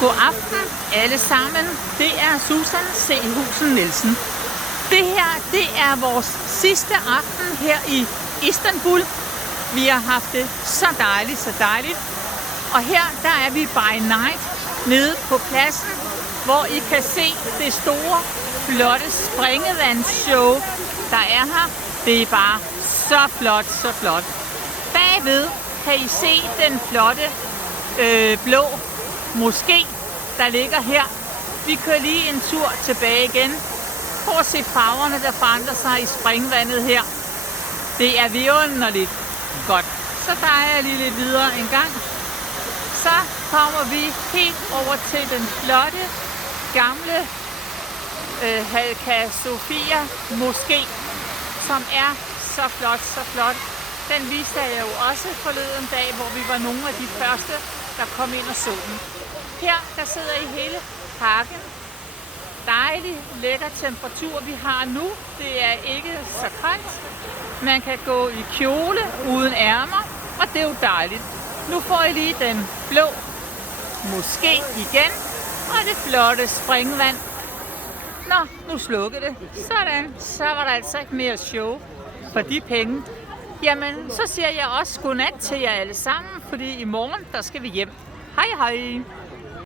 God aften alle sammen. Det er Susan Sehusen Nielsen. Det her, det er vores sidste aften her i Istanbul. Vi har haft det så dejligt, så dejligt. Og her, der er vi by night nede på pladsen, hvor I kan se det store, flotte springevandsshow, der er her. Det er bare så flot, så flot. Bagved kan I se den flotte blå moské, der ligger her. Vi kører lige en tur tilbage igen. Prøv at se farverne, der forandrer sig i springvandet her. Det er vidunderligt godt. Så drejer jeg lige lidt videre en gang. Så kommer vi helt over til den flotte, gamle Halka Sofia moské, som er så flot, så flot. Den viste jeg jo også forleden dag, hvor vi var nogle af de første, der kom ind og så den. Her, der sidder I hele parken. Dejlig, lækker temperatur, vi har nu. Det er ikke så koldt. Man kan gå i kjole uden ærmer, og det er jo dejligt. Nu får I lige den blå moské igen, og det flotte springvand. Nå, nu slukker det. Sådan, så var der altså ikke mere show for de penge. Jamen, så siger jeg også godnat til jer alle sammen, fordi i morgen, der skal vi hjem. Hej hej!